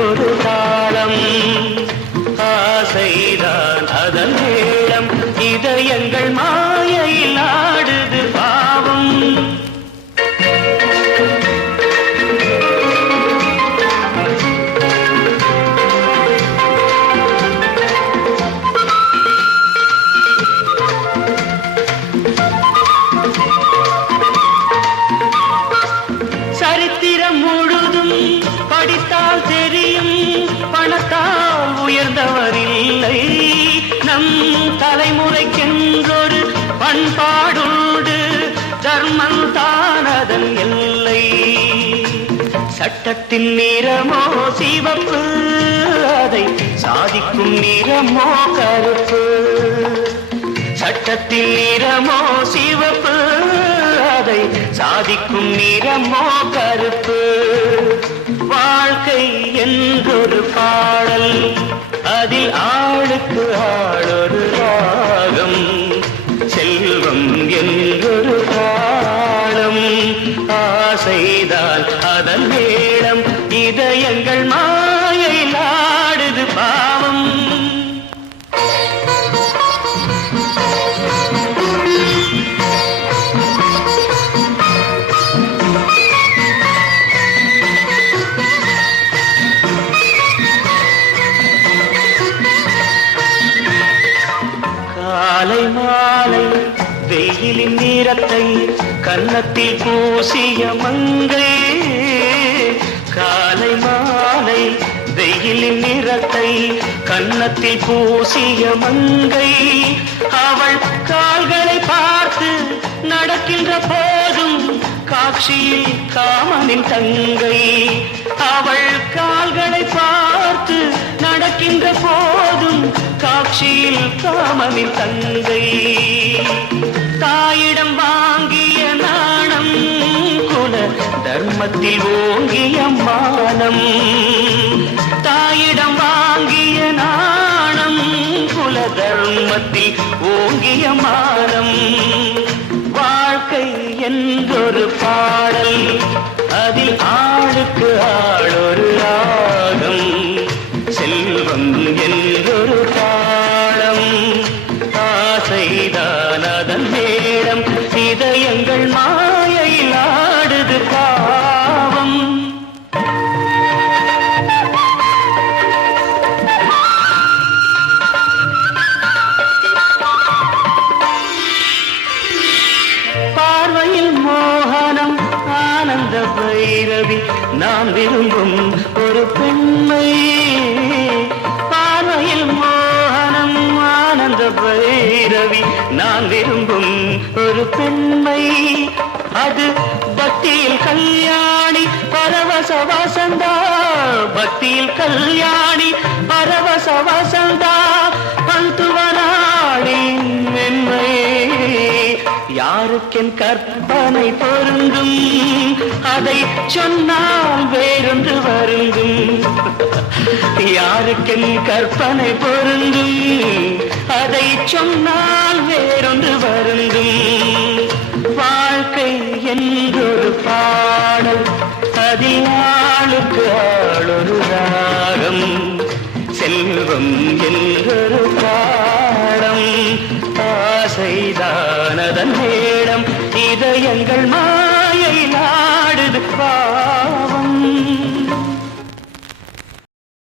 என்றொரு தாளம் ஆசைதான் அதன் மேளம் இதயங்கள் மாயையில் ஆடுது பாவம் சரித்திரம் முழுதும் படித்தால் தெரியும் பணத்தால் உயர்ந்தவர் இல்லை நம் தலைமுறைக்கென்றொரு பண்பாடுண்டு தர்மம் தான் அதன் எல்லை சட்டத்தின் நிறமோ சிவப்பு அதை சாதிக்கும் நிறமோ கருப்பு சட்டத்தின் நிறமோ சிவப்பு அதை சாதிக்கும் நிறமோ கருப்பு வாழ்க்கை என்றொரு பாடல் அதில் ஆளுக்கு ஆளொரு ராகம் செல்வம் என்றொரு தாளம் ஆசைதான் அதன் மேளம் இதயங்கள் மாயையில் ஆடுது பாவம் காலை மாலை வெயிலின் நீரத்தை கன்னத்தில் பூசிய மங்கை காலை மாலை வெயிலின் நிறத்தை கன்னத்தில் பூசிய மங்கை அவள் கால்களை பார்த்து நடக்கின்ற போதும் காட்சியில் காமனின் தங்கை அவள் கால்களை பார்த்து நடக்கின்ற போதும் காட்சியில் காமனின் தங்கை தாயிடம் வாங்கிய நாணம் குல தர்மத்தில் ஓங்கிய மானம் தாயிடம் வாங்கிய நாணம் குல தர்மத்தில் ஓங்கிய மானம் வாழ்க்கை என்றொரு பாடல் அதில் ஆளுக்கு ஆளொரு ராகம் செல்வம் என்றொரு தாளம் ஆசைதான் அதன் மேளம் இதயங்கள் மாயையில் ஆடுது பாவம் பார்வையில் மோகனம் ஆனந்த பைரவி நாம் விரும்பும் ஒரு பெண்மை பார்வையில் மோகனம் ஆனந்த பைரவி நான் விரும்பும் ஒரு பெண்மை அது பக்தியில் கல்யாணி பரவச வசந்தா பக்தியில் கல்யாணி பரவச வசந்தா பந்துவனாளின் மென்மை யாருக்கென் கற்பனை பொருந்தும் அதை சொன்னால் வேறொன்று வருந்தும் யாருக்கென் கற்பனை பொருந்தும் அதை சொன்னால் வேறொன்று வருந்தும் வாழ்க்கை என்றொரு பாடல் அதில் ஆளுக்கு ஆளொரு ராகம் செல்வம் என்றொரு பாடம் ஆசைதான் அதன் மேளம் இதயங்கள் மாயையில் ஆடுது